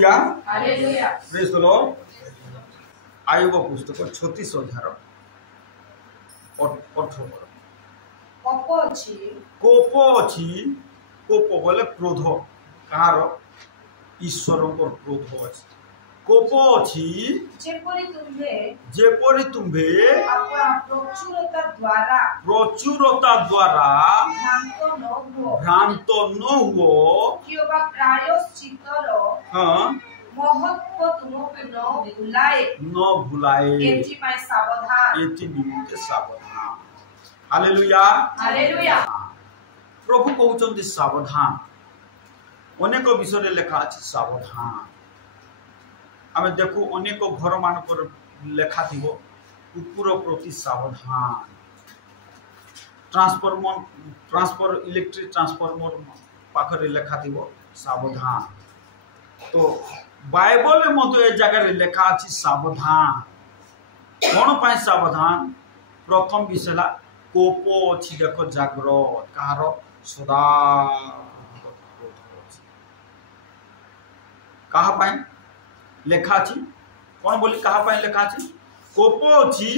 Hallelujah hallelujah. Praise the Lord. Ayub पुस्तक 36 अध्याय 18 कोप अछि कोप अछि कोप बोले क्रोध कार ईश्वर को क्रोध अछि कोप अछि जेपरि तुम्भे अपना प्रचुरता द्वारा भ्रांत न हुओ कियोबा प्रायश्चित्तर हाँ महत्व तुमको न भुलाए एथिपाई सावधान एथि निमित्ते सावधान। Hallelujah hallelujah. प्रभु कहउचंदी सावधान अनेक विषय लेखा अछि सावधान। आमे देखू अनेक घर मान पर लेखा थिबो कुकुर प्रति सावधान ट्रांसफर इलेक्ट्रिक ट्रांसफॉर्मर पाखरे लेखा थिबो सावधान। तो बाइबल में मत ए जगह लेखा अछि सावधान कौन पाई सावधान। प्रथम विषय कोप अछि देख जाग्रत कहार सदा कहा पाई लेखा अछि कौन बोली कहा पाई लेखा अछि कोप अछि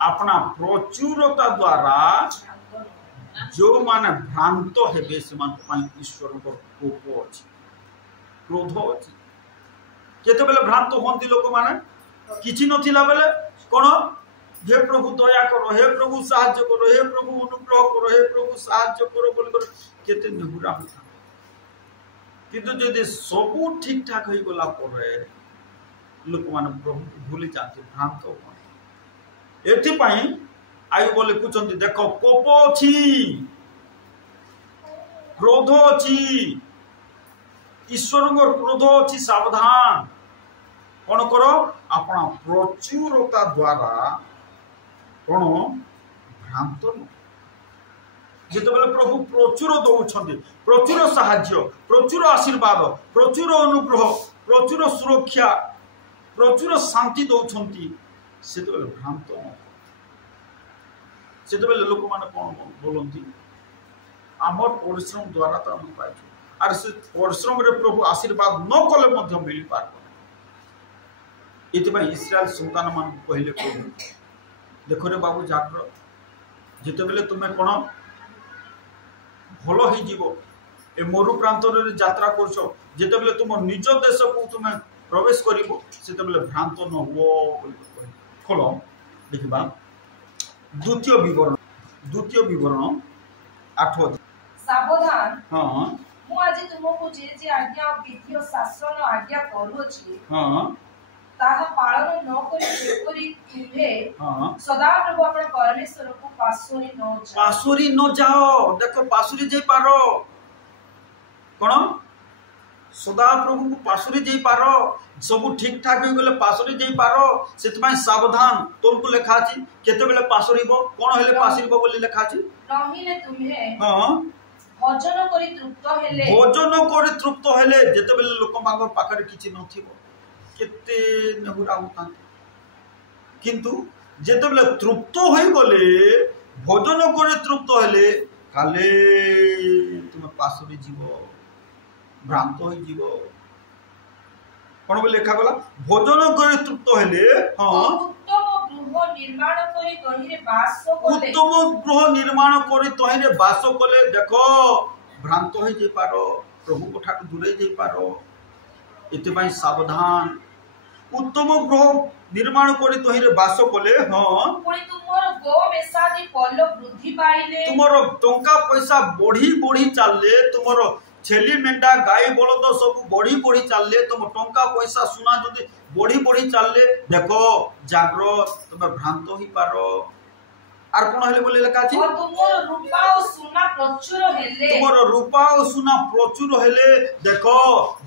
अपना प्रचुरता द्वारा जो माने भ्रांत हेबे से मान पाई ईश्वर को कोप अछि क्रोध अछि केते बेले भ्रांत होंती लोक माने किछि नथिला बेले कोन हे प्रभु दया करो हे प्रभु साहाय्य करो हे प्रभु अनुग्रह करो हे प्रभु साहाय्य करो बोल कर केते निहुरा होता किंतु जदि सबू ठीक ठाक होई गला परे लोक मान प्रभु भूली जाते भ्रांत हो एथि पई आयु बोले कुचंती देखो कोप अछि क्रोध अछि ईश्वर को क्रोध अछि सावधान कौन करो अपना प्रचुरता द्वारा कौन भ्रांत न जितेबले प्रभु प्रचुर दौरान प्रचुर साहाय्य प्रचुर आशीर्वाद प्रचुर अनुग्रह प्रचुर सुरक्षा प्रचुर शांति दौरान से भ्रांत न से लोक मैंने कौन बोलती आमर परिश्रम द्वारा तो आम पाई आर से परिश्रम रे प्रभु आशीर्वाद न कले मिल पार ये इस्राएल संतान मान कहले प्रभु देख रे बाबू जाग्र जिते बेले तुम्हें कौन भल हो ए मरु प्रांत यात्रा कर जिते बेले तुम निज देश को तुम्हें प्रवेश कर भ्रांत न हुओ फल देखा द्वितीय विवरण 8 सावधान हाँ मु आज तुमको जे आज्ञा विधि और शासन आज्ञा करूछि हाँ ताहा पालन न करी जेपरि तुमे हाँ सदा प्रभु अपना परमेश्वर को पासुरी न जाओ देखो पासुरी जाई पारो कौन सदा प्रभु को पासुरी जाई पारो सब ठीक ठाक हो गले पासुरी जाई पारो सेतमाय सावधान तोल को लेखा अछि केते बेले पासुरीबो कोन हेले पासुरीबो बोली लेखा अछि रहिले तुमे हां भोजन करी तृप्त हेले जेते बेले लोक मांगर पाखरे किछि नथिबो केते नेहुरा होता किंतु जेते बेले तृप्त होई गले भोजन करे तृप्त हेले काले तुम पासुरी जीवो भ्रांत होई जीवो कोन बोले लेखा गला भोजन करे तृप्त हेले हां उत्तम गृह निर्माण करी तहिरे बास कले देखो भ्रांत होई जे पारो प्रभु को ठाक दूरे जे पारो एते सावधान उत्तम गृह निर्माण करी तहिरे बास कले हां पुणी तुमर गो मेसादी पल वृद्धि पाइले तुमर टंका पैसा बढ़ी चलले तुमर छेली मेंढा गाई बलद सब बढ़ी चलले तुम टंका पैसा सुना जदि बढ़ी चलले देखो जाग्रत तुम भ्रांत होई पारो आर कोन हेले बोले लेखा अछि और तुमर रूपा और सुना प्रचुर हेले देखो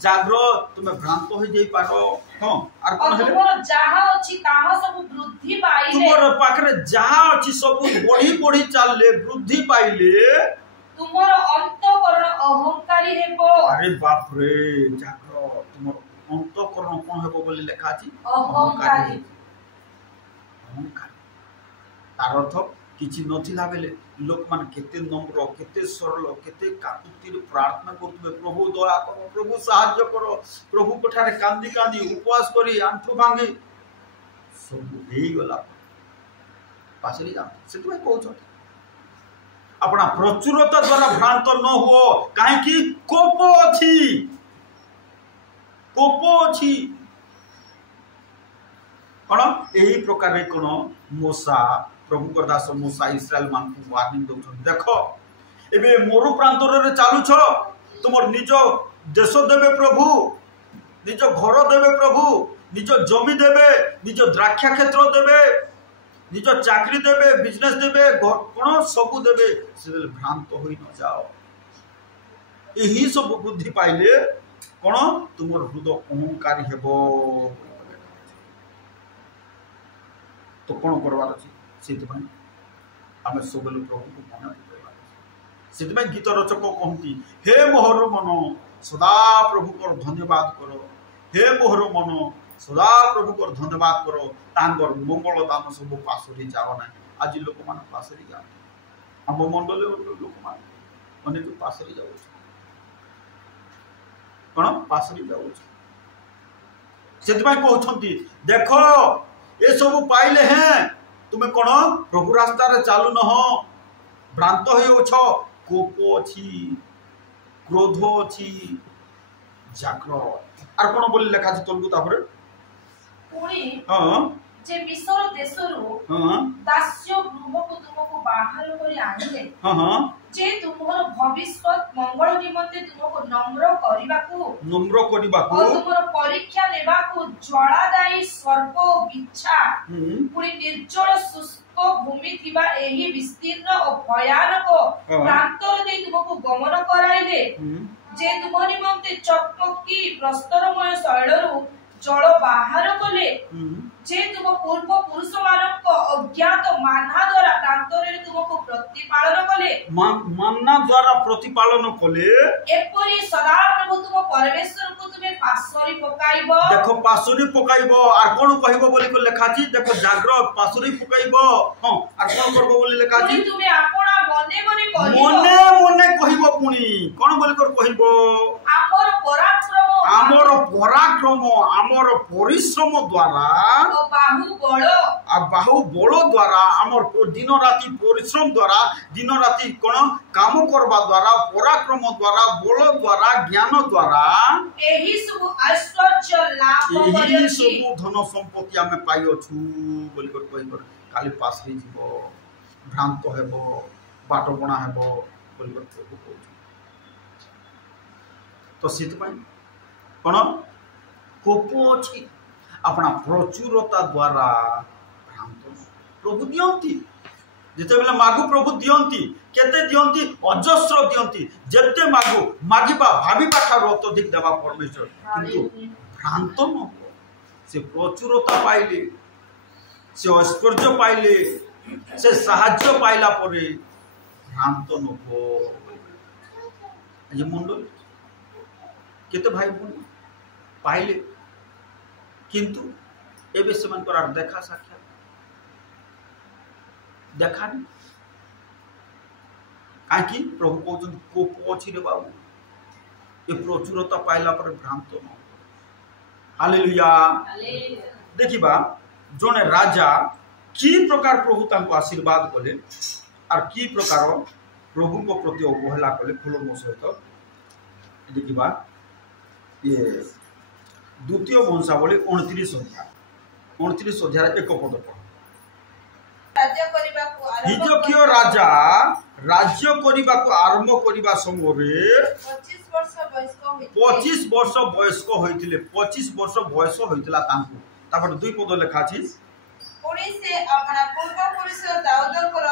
जाग्रत तुम भ्रांत होई जाई पारो हां आर कोन हेले तुमर जहा अछि ताहा सब वृद्धि पाइले तुमर पाखरे जहा अछि सब बढ़ी चलले वृद्धि पाइले तुमर अंतःकरण अहंकारी हेबो अरे बाप रे जाग्रत तुमर अंतःकरण कोन हेबो बोली लेखा अछि अहंकारी तार अर्थ किछि नथिला बेले लोक मान केते नम्र केते सरल केते काकुतिर प्रार्थना करथबे प्रभु दया करो प्रभु सहाय्य करो प्रभु कोठारे कांदी कांदी उपवास करी आंठु भांगी सब हेई गला पासरी जा सेतु भाई कहउछ अपना प्रचुरता द्वारा भ्रांत न हो काहे कि कोप अछि कौन यही प्रकार कौन मूसा प्रभु को दास मूसा इस्राएल मान को वार्निंग दउछन देखो एबे मोरु प्रांतर रे चालुछ तुमर निज देश देबे प्रभु निज घर देबे प्रभु निज जमी देबे निज द्राक्षा क्षेत्र देबे निज चाकरी देबे बिजनेस देबे कोन सब देबे से भ्रांत होई न जाओ यही सब बुद्धि पाइले कोन तुमर हृदय अहंकारी हेबो तो कौन करवार अच्छे से आम सब प्रभु को मन से गीत रचक कहती हे मोहर मन सदा प्रभु को धन्यवाद करो हे मोहर मन सदा प्रभु को धन्यवाद करो तांगर मंगल दान सब पासरी जाओ ना आज लोक मान पासरी जाते आम मंडल लोक मान अनेक पासरी जाऊ कौन पासरी जाऊ से कहते देख ये सब पाइले हैं तुम्हें कौन प्रभु रास्ता रे चालू न हो भ्रांत हो कोप अच्छी क्रोध अच्छी जाग्रत आर कौन बोली लेखा अछि तलबु तापर पुणी हां जे मिस्र देशरु दास्य गृह को तुमको बाहर करी आनिले हां जे तुमर भविष्य मंगल निमंते तुमको नम्र करिबाकू और तुमर परीक्षा लेबाकू ज्वालादायी सर्प बिच्छा पुणी निर्जल शुष्क भूमि थिबा एही विस्तीर्ण और भयानक प्रांतर दे तुमको गमन कराइले जे तुम निमंते चकमकी प्रस्तरमय शैलरु जल बाहर कले जे तुम पूर्व पुरुष मानक अज्ञात माना द्वारा प्रांतरे तुमको प्रतिपालन कले माना द्वारा प्रतिपालन कले एपरी सदा प्रभु तुम परमेश्वर को तुमे पासरी पकाइबो देखो पासरी पकाइबो आर कोन कहिबो बोली को लेखा छी देखो जाग्रत पासरी पकाइबो हां आर कोन करबो बोली लेखा छी तुमे आपना मने मने कहिबो मने कहिबो पुनी कोन बोली कर कहिबो पराक्रम आमर परिश्रम द्वारा बाहु बल द्वारा आमर दिन राति परिश्रम द्वारा दिन राति कोन काम करबा द्वारा पराक्रम द्वारा बल द्वारा ज्ञान द्वारा एही सब ऐश्वर्य लाभ एही सब धन संपत्ति आमे पाइयो छु बोली कर कहिबर काली पासरी जीवो भ्रांत हेबो बाटबणा हेबो बोली कर प्रभु कहू तो सित पई कोन कोप अछि अपना प्रचुरता द्वारा भ्रांत प्रभु दियंती जेते बेले मागु प्रभु दियंती केते दियंती अजस्र दियंती जेते मागु मागिबा भाबिबा ठारो अत्यधिक देवा परमेश्वर किंतु भ्रांत न से प्रचुरता पाइले से ऐश्वर्य पाइले से साहाय्य पाइला परे भ्रांत न हो ये मंडल केते भाई बोल पाइले किंतु एबे सेमान करार देखा साक्षात देखा नहीं काकी प्रभु कहउछन कोप अछि रे बाबू ए प्रचुरता पाइला पर भ्रांत न हालेलुया देखिबा जोने राजा की प्रकार प्रभु तांको आशीर्वाद कले और की प्रकार प्रभु को प्रति अवहेला कले फुल मो सहित देखिबा ये द्वितीय वंशावली 29 अध्याय 1 पद हिजकियो राजा राज्य करबाकू आरंभ करबा समय 25 वर्ष वयस्क होइतिले 25 वर्ष बयस होइतिला तांकू तापर दुई पद लेखा अछि पुणी से अपना पूर्व पुरुष दाऊदकर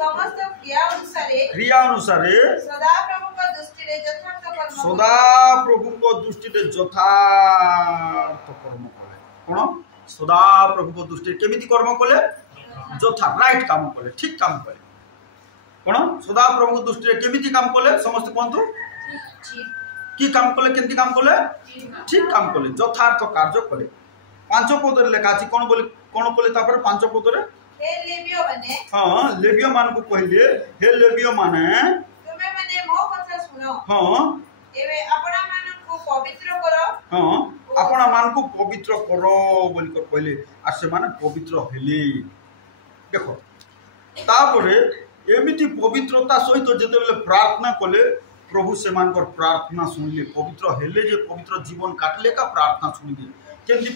समस्त क्रिया अनुसारे सदा प्रभु को दृष्टि रे यथार्थ कर्म सदा प्रभु को दृष्टि रे यथार्थ कर्म करे कोन सदा प्रभु को दृष्टि केमिति कर्म कले यथा राइट काम कले ठीक काम कले कोन सदा प्रभु को दृष्टि रे केमिति काम कले समस्त कोंतु की काम कले केमिति काम कले ठीक काम कले यथार्थ कार्य कले पांच पद रे लेखा अछि कोन बोले कोन कले तापर पांच पद रे हे लेवियो माने हां लेवियो मान को कहले हे लेवियो माने तुमे माने मो कथा सुनो हां एबे अपना मान को पवित्र करो हां अपना मान को पवित्र करो बोल कर कहले आ से माने पवित्र हेले देखो तापरे एमिति पवित्रता सहित जेते प्रार्थना कले प्रभु से मानकर प्रार्थना सुनले पवित्र हेले जे पवित्र जीवन काटले का प्रार्थना सुनले केंदी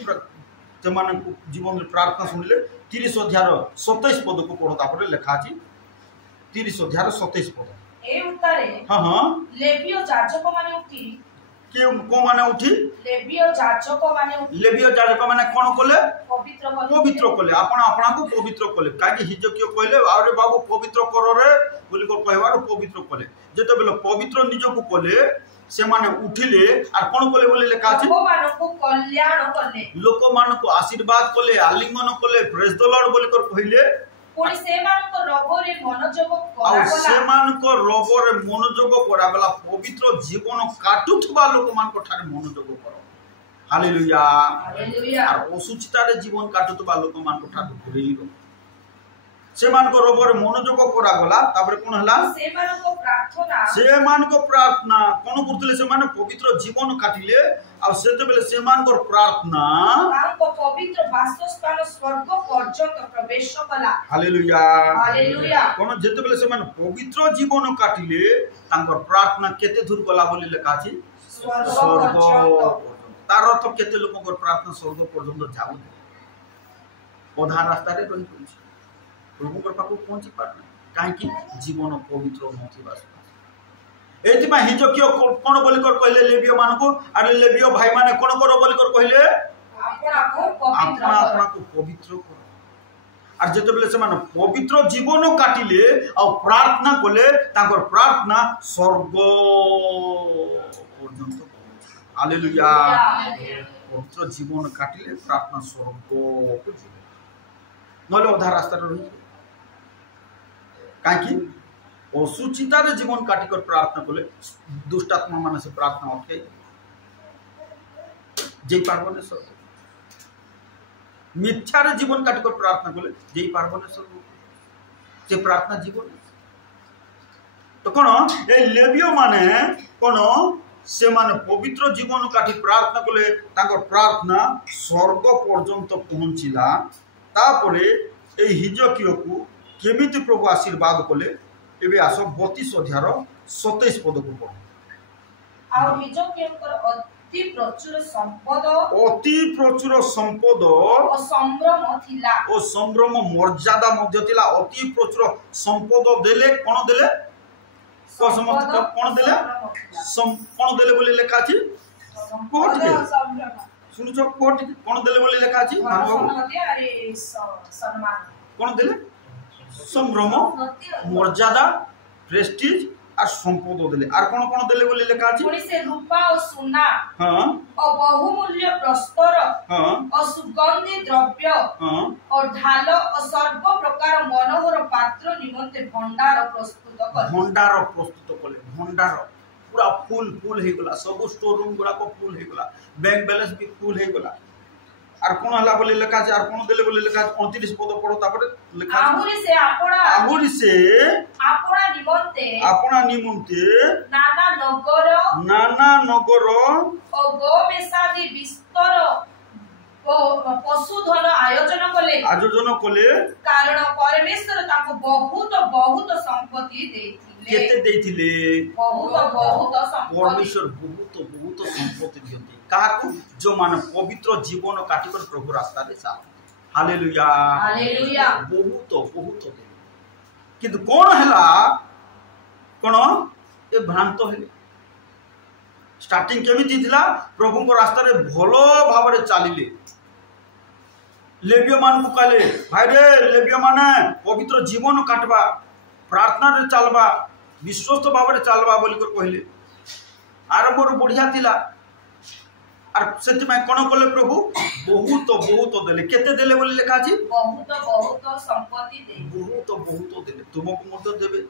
से मान जीवन रे प्रार्थना सुनले 30 अध्याय 27 पद को पढ़ो तापर लिखा अछि 30 अध्याय 27 पद ए उत्तरे हां हां लेवियो याजक माने उठी के को माने उठी लेवियो याजक माने कोन कोले पवित्र कोले आपण आपना को पवित्र कोले काहे हिजकियो कहले अरे बाबू पवित्र करो रे बोली को कहवार पवित्र कोले जेते बेले पवित्र निज को कोले से माने उठिले आर कोन कोले बोले लेखा अछि लोक मान को कल्याण कोले लोक मान को आशीर्वाद कोले आलिंगन कोले प्रेज द लॉर्ड बोली कर कहले पुणी से मान को रबरे मनोजग करागला और से मान को रबरे मनोजग करागला पवित्र जीवन काटुथबा लोक मान को ठारे मनोजग करो हालेलुया हालेलुया और असुचिता रे जीवन काटुथबा लोक मान को ठारे घुरेइलो से मान को रबरे मनोजग करागला तापर कोन हला से मान को प्रार्थना कोन करथले से मान पवित्र जीवन काटिले आ सेते बेले से मान को प्रार्थना को पवित्र वासस्थान स्वर्ग पर्यंत प्रवेश कला हालेलुया हालेलुया कोन जेते बेले से मान पवित्र जीवन काटिले तांकर प्रार्थना केते दूर गला बोली लेखा अछि स्वर्ग तार तो केते लोक को प्रार्थना स्वर्ग पर्यंत जाउ ओधा रास्ता रे रहि पड़ी प्रभु कर पाको पहुंची पारना काहे कि जीवन पवित्र नथिबा एति मा हिजो कियो कोन बोली कर कहले लेवियो मान को अरे लेवियो भाई माने कोन करो बोली कर कहले अपना को पवित्र करो और जेते बेले से माने पवित्र जीवन काटिले और प्रार्थना कले ताकर प्रार्थना स्वर्ग पर्यंत हालेलुया पवित्र जीवन काटिले प्रार्थना स्वर्ग को नले ओधा रास्ता रे रही काहे कि असुचिता रे जीवन काटी कर प्रार्थना कले दुष्टात्मा माने से प्रार्थना अटके जे पार्वने स्वर्ग मिथ्या रे जीवन काटी कर प्रार्थना कले जे पार्वने स्वर्ग से प्रार्थना जीवन तो कोन ए लेवियो माने कोन से माने पवित्र जीवन काटी प्रार्थना कले ताकर प्रार्थना स्वर्ग पर्यंत पहुंचिला तापरे ए हिजकियो को केमिति प्रभु आशीर्वाद कले एबे आसो 32 अध्याय 27 पद को पढो आ हिजकियो कर अति प्रचुर संपद ओ संभ्रम मर्यादा मध्य थिला अति प्रचुर संपद देले कोन देले को समस्त कोन देले कोन देले बोली लेखा अछि कोट के सुनु छ कोट कोन देले बोली लेखा अछि अरे सम्मान कोन देले संभ्रम मर्यादा प्रेस्टीज और संपद देले और कोन देले बोली लेखा अछि पुनी से रूपा और सोना हां और बहुमूल्य प्रस्तर हां और सुगंधी द्रव्य हां और ढाल और सर्व प्रकार मनोहर पात्र निमंते भंडार प्रस्तुत कले भंडार पूरा फुल हे गला सब स्टोर रूम गुडा को फुल हे गला बैंक बैलेंस भी फुल हे गला और कोन हला बोले लेखा छै और कोन देले बोले लेखा 29 पद पढो तापर लेखा आहुरी से आपना निमंते नाना नगर और गोमेसादी विस्तर पशुधन आयोजन कले कारण परमेश्वर ताको बहुत संपत्ति देथिले केते देथिले बहुत संपत्ति परमेश्वर बहुत संपत्ति दियंती काको जो माने पवित्र जीवन काटी कर प्रभु रास्ता रे सा हालेलुया हालेलुया बहुत दे किंतु कोन हला कोन ए भ्रांत हेले स्टार्टिंग केमिति थिला प्रभु को रास्ता रे भलो भाबरे चालिले लेवियो मान को कहले भाई रे लेवियो माने पवित्र जीवन काटबा प्रार्थना रे चलबा विश्वस्त भाबरे चलबा बोली कर कहले आरंभ रो बढ़िया थिला और सेति में कोन कले प्रभु बहुत देले केते देले बोली लेखा अछि बहुत संपत्ति दे बहुत देले तुमको मत देबे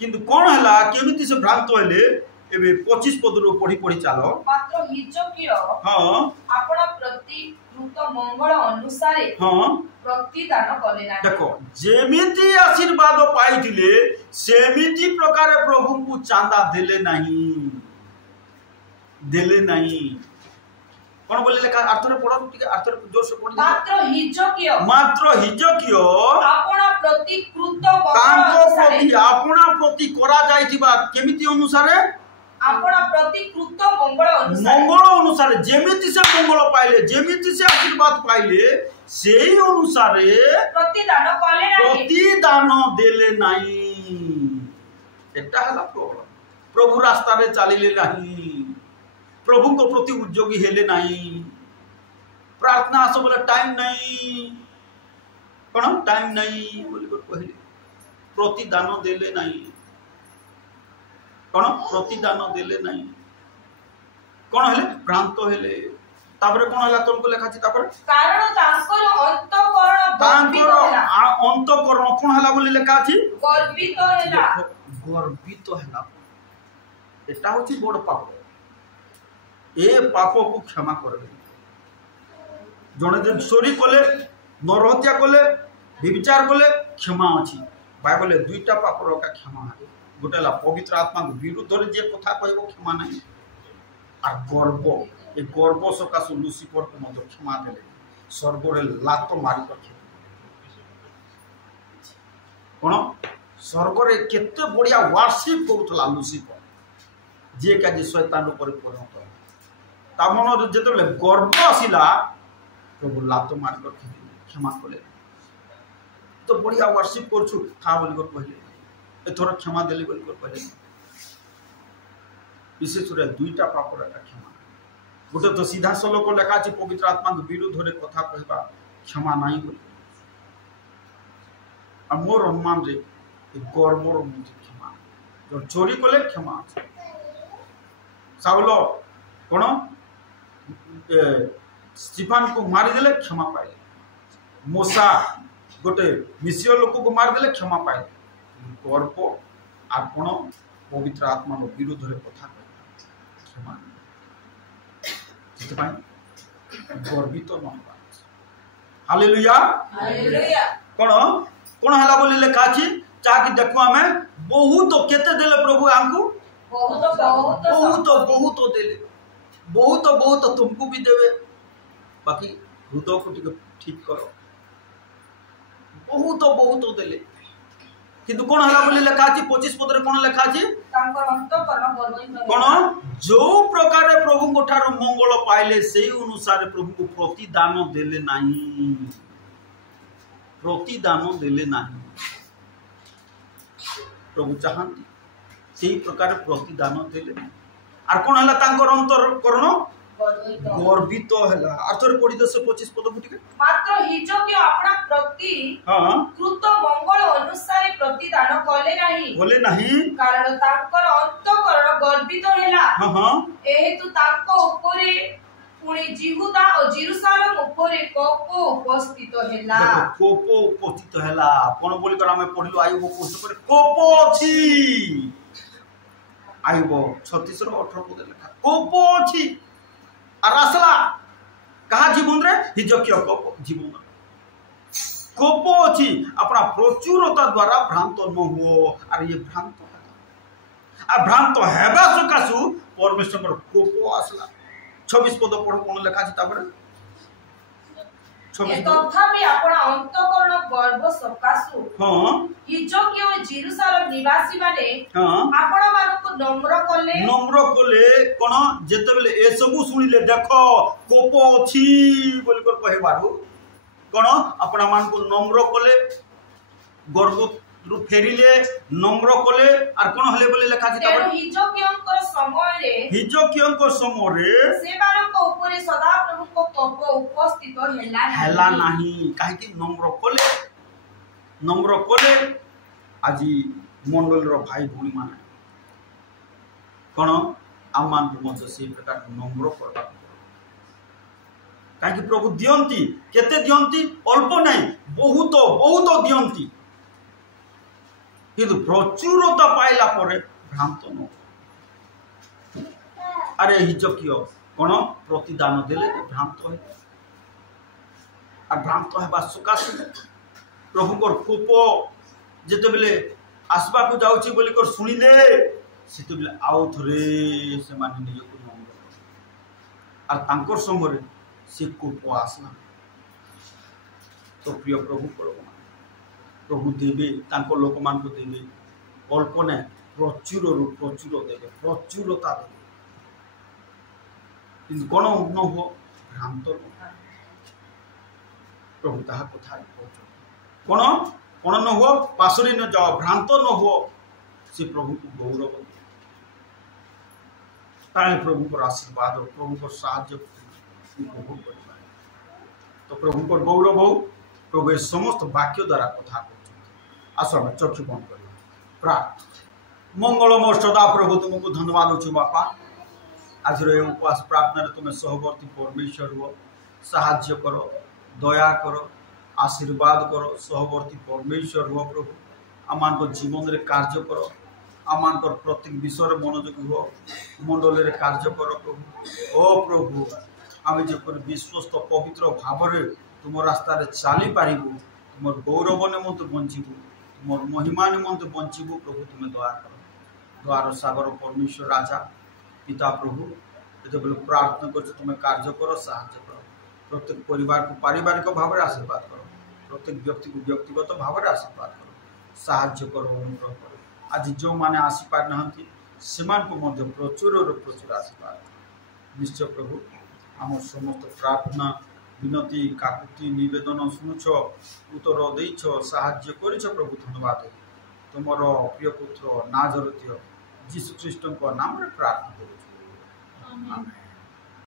किंतु कोन हला केमिति से भ्रांत होले एबे 25 पद रो पढी चालो मात्र हिजकियो हां आपन प्रति कृत मंगल अनुसार हां प्रतिदान कले ना। देखो जेमिति आशीर्वाद पाइथिले सेमिति प्रकार प्रभु को चांदा देले नहीं कौन बोले लेखा अर्थरे पढ़ो ठीक है अर्थरे जोर से पढ़ मात्र हिजकियो आपना प्रति कृत आपना प्रति करा जाइथिबा केमिति अनुसारे आपना प्रति कृत मंगल अनुसार जेमिति से मंगल पाइले जेमिति से आशीर्वाद पाइले सेही अनुसारे प्रतिदान देले नहीं एटा हला प्रभु रास्ता रे चलिले नहीं प्रभु को प्रति उद्योगी हेले नहीं प्रार्थना सब बोले टाइम नहीं कौन टाइम नहीं बोली कहले प्रतिदान देले नहीं कौन प्रतिदान देले नहीं कौन हेले भ्रांत हेले तापरे कौन हला तुमको लेखा छी तापर कारण तांकर अंतःकरण कौन हला बोली लेखा छी गर्वित हेला एटा होची बड़ पाप ए पाप को क्षमा करबे जने जे चोरी कले नरहत्या कले व्यभिचार कले क्षमा अछि बाइबल दुईटा पाप रो का क्षमा है गोटेला पवित्र आत्मा को विरुद्ध रे जे कथा कहबो क्षमा नहीं आ गर्व ए गर्व सकाशु लुसिफर को मत क्षमा देले स्वर्ग रे लात मारी रखे कोन स्वर्ग रे केते बढ़िया वर्शिप करथला लुसिफर जे का जे शैतान ऊपर परिणत ता मन जेते गर्व आसिला प्रभु लात मारी रखे क्षमा कले तो बढ़िया वर्शिप करछु था बोली कहले एथर क्षमा देली बोली कहले विशेष रे दुईटा पाप रे क्षमा गोटे तो सीधा सलोक लेखा अछि पवित्र आत्मा के विरुद्ध रे कथा कहबा क्षमा नहीं बोली आ मोर अनुमान रे गर्व रो क्षमा जो चोरी कले क्षमा साउल कोन स्टीफन को मारी देले क्षमा पाइले मूसा गोटे मिसियो लोक को मार देले क्षमा पाइले गर्व आपण पवित्र आत्मा रो विरुद्ध रे कथा क्षमा गर्वित न हालेलुया हालेलुया कोन हला बोली लेखा छी चाकि देखो हमें बहुत केते देले प्रभु हमको बहुत देले बहुत तुमको भी देवे बाकी हृदय को ठीक करो बहुत देले किंतु कोन हला बोली लेखा छी 25 पद रे कोन लेखा छी कोन जो प्रकार प्रभु को ठारो मंगल पाइले सेही अनुसार प्रभु को प्रतिदान देले नहीं प्रभु चाहती सेही प्रकार प्रतिदान देले आर कोन हला तांकर अंतर करण गर्वित हला अर्थर पढि 25 पद गुटिके मात्र हिजो के अपना प्रति कृत मंगल अनुसार प्रतिदान कले नहीं कारण तांकर अंतःकरण गर्वित हला एहेतु तांको ऊपरे पुणी जिहुदा और जेरूशलेम ऊपरे कोप उपस्थित हला देखो कोप उपस्थित हला कोन बोली कर हमें पढिलो आयुब पुस्तक पर कोप अछि आयुब 36 रो 18 पद लिखा कोप अछि और असला कहा जीवन रे हिजकियो कोप जीवन कोप अछि अपना प्रचुरता द्वारा भ्रांत न हो और ये भ्रांत आ भ्रांत हेबा सकासु परमेश्वर कोप असला 26 पद पढ कोन लेखा अछि तापर तथापि आपण अंतःकरण गर्व सकासु हिजकियो जेरूशलेम निवासी माने आपण मानको नम्र कोले कोन जेते बेले ए सब सुनिले देखो कोप अछि बोल कर कहबारु कोन आपण मानको नम्र कोले गर्व रु फेरिले नम्र कोले आर कोन हले बोले लेखा छी तब हिजकियोंकर समय रे से बारको ऊपर सदा प्रभु को कोप उपस्थित हेला नहीं काहे कि नम्र कोले आजी मंडल रो भाई भूणी माने कोन आमान को मत से प्रकार नम्र करबा काहे कि प्रभु दियंती केते दियंती अल्प नहीं बहुत दियंती किंतु प्रचुरता पाइला परे भ्रांत न अरे हिजकियो कोन प्रतिदान देले भ्रांत है আর ভ্রান্ত হওয়া সকাশে প্রভুঙ্কর কোপ যেতবেলে আসবাকু যাଉଛି বলিকর শুনিলে সেতবেলে আউ থরে সেমানে নিজକୁ ନମ୍ର আর তাঙ্কর সমরে সে কোপ আসলা। তো প্রিয় প্রভুঙ্কর প্রভু দেবে তাঙ্ক লোকমানଙ୍କୁ দেবে অল্প না প্রচুরରୁ প্রচুর দেবে, প্রচুরতা দেবে, কিন্তু কোন ন ହୁଅ ভ্রান্ত প্রভু তাহা কোথায় কোন কোন ন ହୁଅ ପାଶୋରି ନ ଯାଅ, ଭ୍ରାନ୍ତ ନ ହୁଅ, ସେ ପ୍ରଭୁଙ୍କୁ ଗୌରବ ଦିଅ। ତାହେଲେ ପ୍ରଭୁଙ୍କର ଆଶୀର୍ବାଦ ପ୍ରଭୁଙ୍କର ସାହାଯ୍ୟ ଉପଭୋଗ କରିବା। ତ ପ୍ରଭୁଙ୍କର ଗୌରବ ହଉ। ପ୍ରଭୁ ଏ ସମସ୍ତ ବାକ୍ୟ ଦ୍ୱାରା କଥା କହୁଛନ୍ତି। ଆସ ଆମେ ଚକ୍ଷୁ ବନ୍ଦ କରିବା, ପ୍ରାର୍ଥନା। ମଙ୍ଗଳମୟ ସଦା ପ୍ରଭୁ ତୁମକୁ ଧନ୍ୟବାଦ ଦେଉଛୁ ବାପା। ଆଜିର ଏ ଉପବାସ ପ୍ରାର୍ଥନାରେ ତୁମେ ସହବର୍ତ୍ତୀ ପରମେଶ୍ୱର ହୁଅ, ସାହାଯ୍ୟ କର, ଦୟା କର, आशीर्वाद कर, सहवर्ती परमेश्वर हुआ प्रभु। आम जीवन में कार्य कर, आम प्रत्येक विषय मनोयोगी हुआ, मंडल में कार्य कर प्रभु। ओ प्रभु आम जपर विश्वस्त पवित्र भाव तुम रास्ता चली पारू, तुम गौरव निमंत बंचबू, तुम महिमा निमंत बंचबू प्रभु। तुम दया कर, द्वार सागर परमेश्वर राजा पिता प्रभु जो प्रार्थना कर तुम कार्य कर, साहाय्य कर। प्रत्येक परिवार को पारिवारिक भाव में आशीर्वाद कर, प्रत्येक व्यक्ति को व्यक्तिगत भाव में आशीर्वाद कर, साहाय्य कर, अनुग्रह कर। आज जो मैंने आसीपार ना प्रचुर प्रचुर आशीर्वाद निश्चय प्रभु। आम समस्त प्रार्थना विनती काकुति निवेदन शुणुछ, उत्तर देछ, साहाय्य कर प्रभु। धन्यवाद तुम प्रिय पुत्र नाजरतीय जीशु ख्रीष्ट नाम प्रार्थना करूँ।